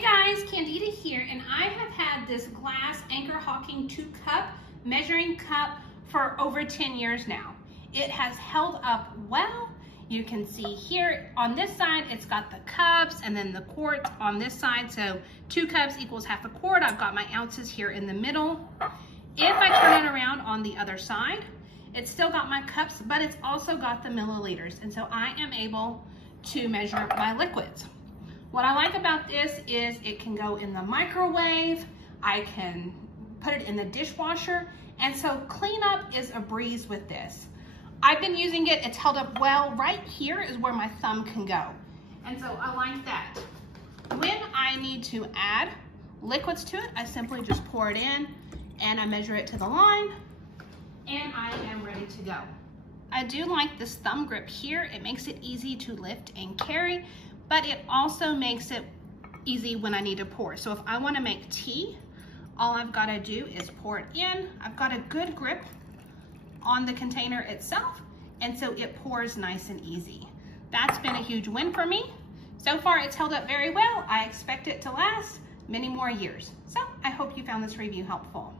Hey guys, Candida here, and I have had this glass Anchor Hocking 2-cup measuring cup for over 10 years now. It has held up well. You can see here on this side, it's got the cups and then the quart on this side. So 2 cups equals half a quart. I've got my ounces here in the middle. If I turn it around on the other side, it's still got my cups, but it's also got the milliliters. And so I am able to measure my liquids. What I like about this is it can go in the microwave. I can put it in the dishwasher. And so cleanup is a breeze with this. I've been using it, it's held up well. Right here is where my thumb can go. And so I like that. When I need to add liquids to it, I simply just pour it in and I measure it to the line and I am ready to go. I do like this thumb grip here. It makes it easy to lift and carry, but it also makes it easy when I need to pour. So if I want to make tea, all I've got to do is pour it in. I've got a good grip on the container itself, and so it pours nice and easy. That's been a huge win for me. So far it's held up very well. I expect it to last many more years. So I hope you found this review helpful.